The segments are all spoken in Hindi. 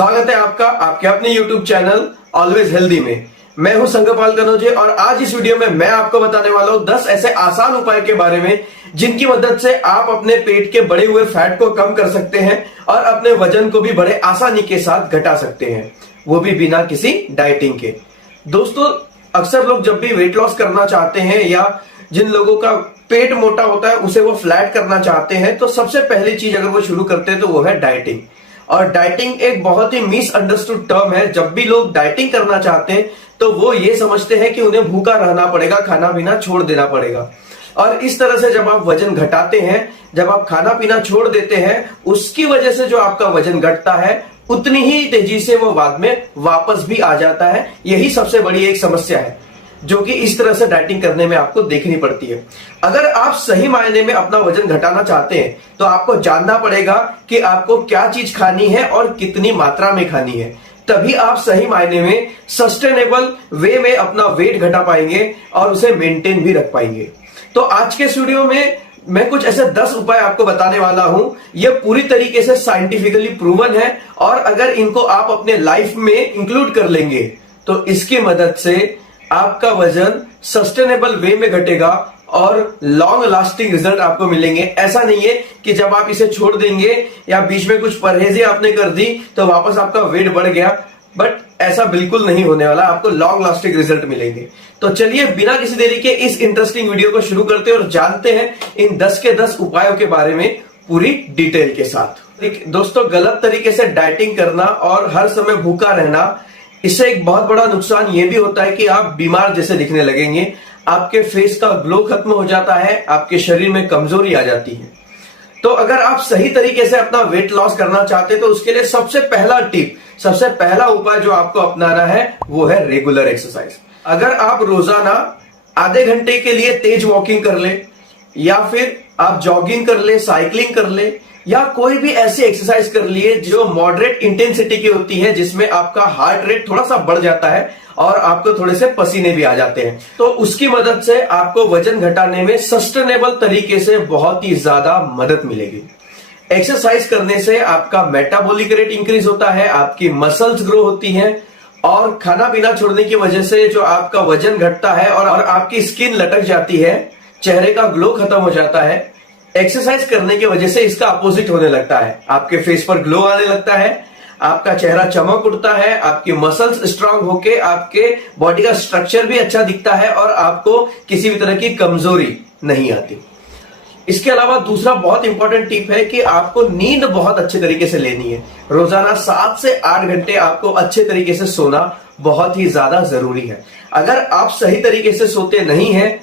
स्वागत है आपका आपके अपने YouTube चैनल ऑलवेज हेल्दी में। मैं हूं संगपाल कनोजे और आज इस वीडियो में मैं आपको बताने वाला हूं 10 ऐसे आसान उपाय के बारे में जिनकी मदद से आप अपने पेट के बढ़े हुए फैट को कम कर सकते हैं और अपने वजन को भी बड़े आसानी के साथ घटा सकते हैं, वो भी बिना किसी डाइटिंग के। दोस्तों, अक्सर लोग जब भी वेट लॉस करना चाहते हैं या जिन लोगों का पेट मोटा होता है उसे वो फ्लैट करना चाहते हैं, तो सबसे पहली चीज अगर वो शुरू करते हैं तो वो है डाइटिंग। और डाइटिंग एक बहुत ही मिसअंडरस्टूड टर्म है। जब भी लोग डाइटिंग करना चाहते हैं तो वो ये समझते हैं कि उन्हें भूखा रहना पड़ेगा, खाना पीना छोड़ देना पड़ेगा। और इस तरह से जब आप वजन घटाते हैं, जब आप खाना पीना छोड़ देते हैं, उसकी वजह से जो आपका वजन घटता है उतनी ही तेजी से वो बाद में वापस भी आ जाता है। यही सबसे बड़ी एक समस्या है जो कि इस तरह से डाइटिंग करने में आपको देखनी पड़ती है। अगर आप सही मायने में अपना वजन घटाना चाहते हैं तो आपको जानना पड़ेगा कि आपको क्या चीज खानी है और कितनी मात्रा में खानी है, तभी आप सही मायने में सस्टेनेबल वे में अपना वेट घटा पाएंगे और उसे मेंटेन भी रख पाएंगे। तो आज के वीडियो में मैं कुछ ऐसे 10 उपाय आपको बताने वाला हूं। ये पूरी तरीके से साइंटिफिकली प्रूवन है और अगर इनको आप अपने लाइफ में इंक्लूड कर लेंगे तो इसकी मदद से आपका वजन सस्टेनेबल वे में घटेगा और लॉन्ग लास्टिंग रिजल्ट आपको मिलेंगे। ऐसा नहीं है कि जब आप इसे छोड़ देंगे या बीच में कुछ परहेजें आपने कर दी तो वापस आपका वेट बढ़ गया, बट ऐसा बिल्कुल नहीं होने वाला। आपको लॉन्ग लास्टिंग रिजल्ट मिलेंगे। तो चलिए बिना किसी देरी के इस इंटरेस्टिंग वीडियो को शुरू करते हैं और जानते हैं इन 10 के 10 उपायों के बारे में पूरी डिटेल के साथ। दोस्तों, गलत तरीके से डाइटिंग करना और हर समय भूखा रहना, इससे एक बहुत बड़ा नुकसान यह भी होता है कि आप बीमार जैसे दिखने लगेंगे, आपके फेस का ग्लो खत्म हो जाता है, आपके शरीर में कमजोरी आ जाती है। तो अगर आप सही तरीके से अपना वेट लॉस करना चाहते हैं तो उसके लिए सबसे पहला उपाय जो आपको अपनाना है वो है रेगुलर एक्सरसाइज। अगर आप रोजाना आधे घंटे के लिए तेज वॉकिंग कर ले या फिर आप जॉगिंग कर ले, साइकिलिंग कर ले या कोई भी ऐसी एक्सरसाइज कर लिए जो मॉडरेट इंटेंसिटी की होती है, जिसमें आपका हार्ट रेट थोड़ा सा बढ़ जाता है और आपको थोड़े से पसीने भी आ जाते हैं, तो उसकी मदद से आपको वजन घटाने में सस्टेनेबल तरीके से बहुत ही ज्यादा मदद मिलेगी। एक्सरसाइज करने से आपका मेटाबॉलिक रेट इंक्रीज होता है, आपकी मसल्स ग्रो होती हैं और खाना पीना छोड़ने की वजह से जो आपका वजन घटता है और आपकी स्किन लटक जाती है, चेहरे का ग्लो खत्म हो जाता है। एक्सरसाइज करने की वजह से इसका अपोजिट होने लगता है, आपके फेस पर ग्लो आने लगता है, आपका चेहरा चमक उठता है, आपकी मसल्स स्ट्रांग होके आपके बॉडी का स्ट्रक्चर भी अच्छा दिखता है और आपको किसी भी तरह की कमजोरी नहीं आती। इसके अलावा दूसरा बहुत इंपॉर्टेंट टिप है कि आपको नींद बहुत अच्छे तरीके से लेनी है। रोजाना 7 से 8 घंटे आपको अच्छे तरीके से सोना बहुत ही ज्यादा जरूरी है। अगर आप सही तरीके से सोते नहीं हैं,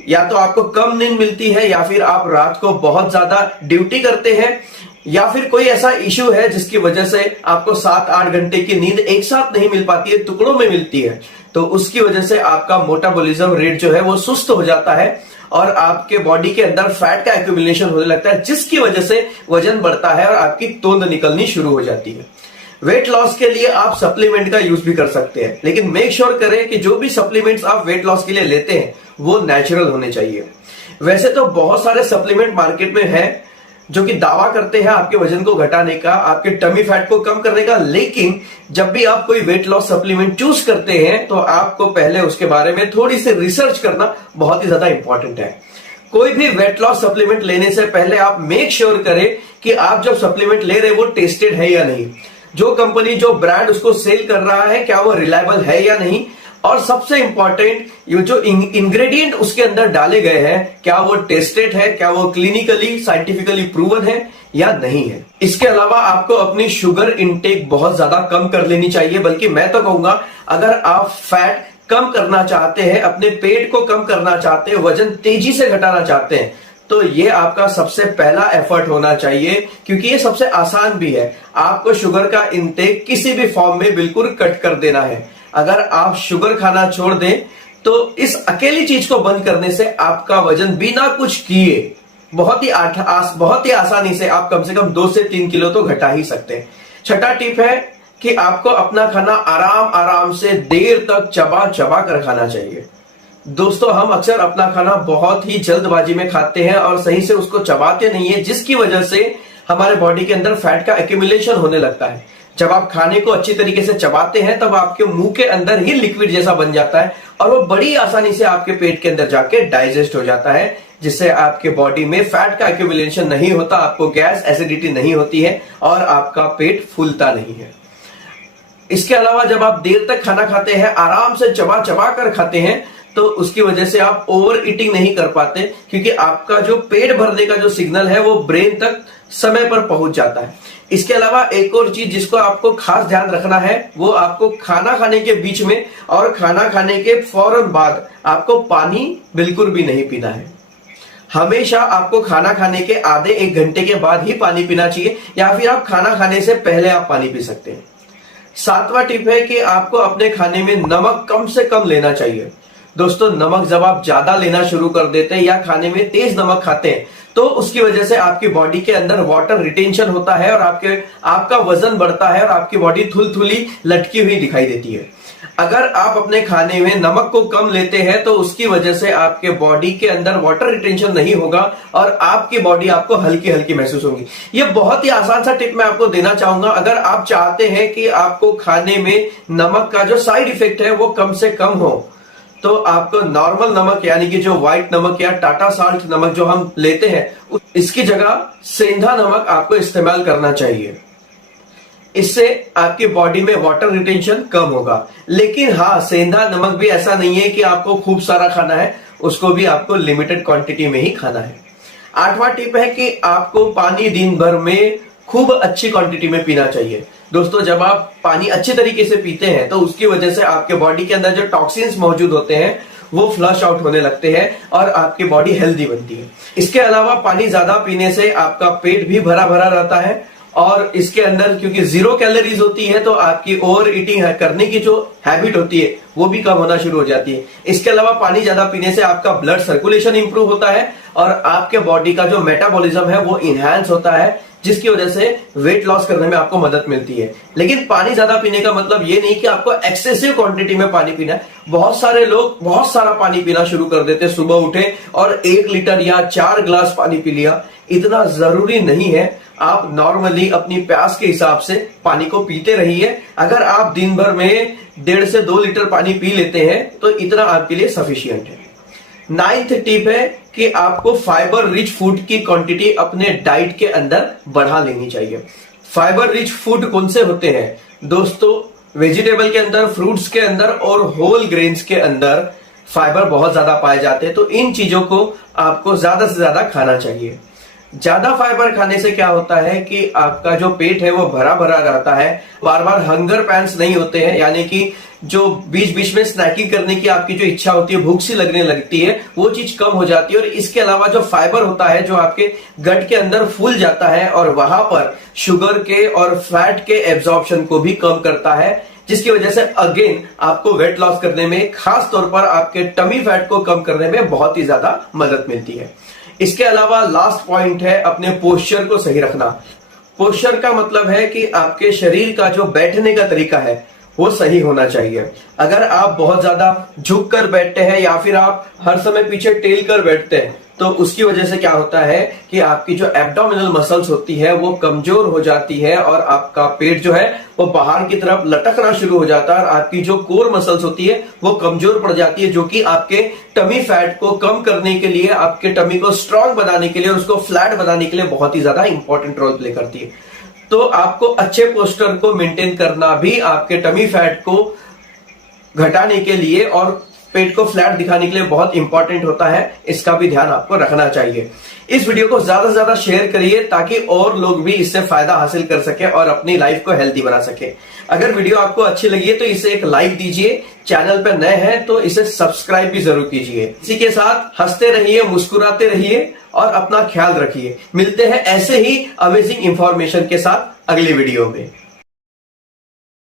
या तो आपको कम नींद मिलती है या फिर आप रात को बहुत ज्यादा ड्यूटी करते हैं या फिर कोई ऐसा इश्यू है जिसकी वजह से आपको 7-8 घंटे की नींद एक साथ नहीं मिल पाती है, टुकड़ों में मिलती है, तो उसकी वजह से आपका मेटाबॉलिज्म रेट जो है वो सुस्त हो जाता है और आपके बॉडी के अंदर फैट का एक्यूमुलेशन होने लगता है, जिसकी वजह से वजन बढ़ता है और आपकी तोंद निकलनी शुरू हो जाती है। वेट लॉस के लिए आप सप्लीमेंट का यूज भी कर सकते हैं, लेकिन मेक श्योर करें कि जो भी सप्लीमेंट्स आप वेट लॉस के लिए लेते हैं वो नेचुरल होने चाहिए। वैसे तो बहुत सारे सप्लीमेंट मार्केट में हैं जो कि दावा करते हैं आपके वजन को घटाने का, आपके टमी फैट को कम करने का, लेकिन जब भी आप कोई वेट लॉस सप्लीमेंट चूज करते हैं तो आपको पहले उसके बारे में थोड़ी सी रिसर्च करना बहुत ही ज्यादा इंपॉर्टेंट है। कोई भी वेट लॉस सप्लीमेंट लेने से पहले आप मेक श्योर करें कि आप जब सप्लीमेंट ले रहे हैं वो टेस्टेड है या नहीं, जो कंपनी जो ब्रांड उसको सेल कर रहा है क्या वो रिलायबल है या नहीं, और सबसे इंपॉर्टेंट ये जो इंग्रेडिएंट उसके अंदर डाले गए हैं क्या वो टेस्टेड है, क्या वो क्लिनिकली साइंटिफिकली प्रूवन है या नहीं है। इसके अलावा आपको अपनी शुगर इनटेक बहुत ज्यादा कम कर लेनी चाहिए, बल्कि मैं तो कहूंगा अगर आप फैट कम करना चाहते हैं, अपने पेट को कम करना चाहते हैं, वजन तेजी से घटाना चाहते हैं, तो ये आपका सबसे पहला एफर्ट होना चाहिए, क्योंकि ये सबसे आसान भी है। आपको शुगर का इंटेक किसी भी फॉर्म में बिल्कुल कट कर देना है। अगर आप शुगर खाना छोड़ दें तो इस अकेली चीज को बंद करने से आपका वजन बिना कुछ किए बहुत ही आसानी से आप कम से कम 2 से 3 किलो तो घटा ही सकते हैं। छठा टिप है कि आपको अपना खाना आराम से देर तक चबा कर खाना चाहिए। दोस्तों, हम अक्सर अपना खाना बहुत ही जल्दबाजी में खाते हैं और सही से उसको चबाते नहीं है, जिसकी वजह से हमारे बॉडी के अंदर फैट का एक्यूमुलेशन होने लगता है, जब आप खाने को अच्छी तरीके से चबाते हैं तब आपके मुंह के अंदर ही लिक्विड जैसा बन जाता है और वो बड़ी आसानी से आपके पेट के अंदर जाके डाइजेस्ट हो जाता है, जिससे आपके बॉडी में फैट का एक्यूमुलेशन नहीं होता, आपको गैस एसिडिटी नहीं होती है और आपका पेट फूलता नहीं है। इसके अलावा जब आप देर तक खाना खाते हैं, आराम से चबा चबा कर खाते हैं, तो उसकी वजह से आप ओवर ईटिंग नहीं कर पाते, क्योंकि आपका जो पेट भरने का जो सिग्नल है वो ब्रेन तक समय पर पहुंच जाता है। इसके अलावा एक और चीज जिसको आपको खास ध्यान रखना है, वो आपको खाना खाने के बीच में और खाना खाने के फौरन बाद आपको पानी बिल्कुल भी नहीं पीना है। हमेशा आपको खाना खाने के आधे 1 घंटे के बाद ही पानी पीना चाहिए, या फिर आप खाना खाने से पहले आप पानी पी सकते हैं। 7वां टिप है कि आपको अपने खाने में नमक कम से कम लेना चाहिए। दोस्तों, नमक जब आप ज्यादा लेना शुरू कर देते हैं या खाने में तेज नमक खाते हैं, तो उसकी वजह से आपकी बॉडी के अंदर वाटर रिटेंशन होता है और आपका वजन बढ़ता है और आपकी बॉडी थुलथुली लटकी हुई दिखाई देती है। अगर आप अपने खाने में नमक को कम लेते हैं तो उसकी वजह से आपके बॉडी के अंदर वाटर रिटेंशन नहीं होगा और आपकी बॉडी आपको हल्की हल्की महसूस होगी। ये बहुत ही आसान सा टिप मैं आपको देना चाहूंगा। अगर आप चाहते हैं कि आपको खाने में नमक का जो साइड इफेक्ट है वो कम से कम हो, तो आपको नॉर्मल नमक यानी कि जो व्हाइट नमक या टाटा साल्ट नमक जो हम लेते हैं, इसकी जगह सेंधा नमक आपको इस्तेमाल करना चाहिए। इससे आपकी बॉडी में वाटर रिटेंशन कम होगा। लेकिन हाँ, सेंधा नमक भी ऐसा नहीं है कि आपको खूब सारा खाना है, उसको भी आपको लिमिटेड क्वांटिटी में ही खाना है। 8वां टिप है कि आपको पानी दिन भर में खूब अच्छी क्वांटिटी में पीना चाहिए। दोस्तों, जब आप पानी अच्छे तरीके से पीते हैं तो उसकी वजह से आपके बॉडी के अंदर जो टॉक्सिन्स मौजूद होते हैं वो फ्लश आउट होने लगते हैं और आपकी बॉडी हेल्दी बनती है। इसके अलावा पानी ज्यादा पीने से आपका पेट भी भरा भरा रहता है और इसके अंदर क्योंकि 0 कैलोरीज होती है तो आपकी ओवर ईटिंग करने की जो हैबिट होती है वो भी कम होना शुरू हो जाती है। इसके अलावा पानी ज्यादा पीने से आपका ब्लड सर्कुलेशन इंप्रूव होता है और आपके बॉडी का जो मेटाबॉलिज्म है वो इनहैंस होता है, जिसकी वजह से वेट लॉस करने में आपको मदद मिलती है। लेकिन पानी ज्यादा पीने का मतलब ये नहीं कि आपको एक्सेसिव क्वांटिटी में पानी पीना है। बहुत सारे लोग बहुत सारा पानी पीना शुरू कर देते हैं, सुबह उठे और 1 लीटर या 4 ग्लास पानी पी लिया। इतना जरूरी नहीं है। आप नॉर्मली अपनी प्यास के हिसाब से पानी को पीते रहिए। अगर आप दिन भर में 1.5 से 2 लीटर पानी पी लेते हैं तो इतना आपके लिए सफिशिएंट है। 9th टिप है कि आपको फाइबर रिच फूड की क्वांटिटी अपने डाइट के अंदर बढ़ा लेनी चाहिए। फाइबर रिच फूड कौन से होते हैं दोस्तों? वेजिटेबल के अंदर, फ्रूट्स के अंदर और होल ग्रेन्स के अंदर फाइबर बहुत ज्यादा पाए जाते हैं, तो इन चीजों को आपको ज्यादा से ज्यादा खाना चाहिए। ज्यादा फाइबर खाने से क्या होता है कि आपका जो पेट है वो भरा भरा रहता है, बार बार हंगर पैंस नहीं होते हैं, यानी कि जो बीच बीच में स्नैकिंग करने की आपकी जो इच्छा होती है, भूख सी लगने लगती है, वो चीज कम हो जाती है। और इसके अलावा जो फाइबर होता है जो आपके गट के अंदर फूल जाता है और वहां पर शुगर के और फैट के एब्जॉर्प्शन को भी कम करता है, जिसकी वजह से अगेन आपको वेट लॉस करने में, खास तौर पर आपके टमी फैट को कम करने में बहुत ही ज्यादा मदद मिलती है। इसके अलावा लास्ट पॉइंट है अपने पोस्चर को सही रखना। पोस्चर का मतलब है कि आपके शरीर का जो बैठने का तरीका है वो सही होना चाहिए। अगर आप बहुत ज्यादा झुक कर बैठते हैं या फिर आप हर समय पीछे टेल कर बैठते हैं, तो उसकी वजह से क्या होता है कि आपकी जो एब्डोमिनल मसल्स होती है वो कमजोर हो जाती है और आपका पेट जो है वो बाहर की तरफ लटकना शुरू हो जाता है और आपकी जो कोर मसल्स होती है वो कमजोर पड़ जाती है, जो कि आपके टमी फैट को कम करने के लिए, आपके टमी को स्ट्रांग बनाने के लिए, उसको फ्लैट बनाने के लिए बहुत ही ज्यादा इंपॉर्टेंट रोल प्ले करती है। तो आपको अच्छे पोस्चर को मेंटेन करना भी आपके टमी फैट को घटाने के लिए और पेट को फ्लैट दिखाने के लिए बहुत इंपॉर्टेंट होता है। इसका भी ध्यान आपको रखना चाहिए। इस वीडियो को ज्यादा से ज्यादा शेयर करिए ताकि और लोग भी इससे फायदा हासिल कर सके और अपनी लाइफ को हेल्दी बना सके। अगर वीडियो आपको अच्छी लगी है तो इसे एक लाइक दीजिए, चैनल पर नए हैं तो इसे सब्सक्राइब भी जरूर कीजिए। इसी के साथ हंसते रहिए, मुस्कुराते रहिए और अपना ख्याल रखिए। मिलते हैं ऐसे ही अमेजिंग इंफॉर्मेशन के साथ अगली वीडियो में।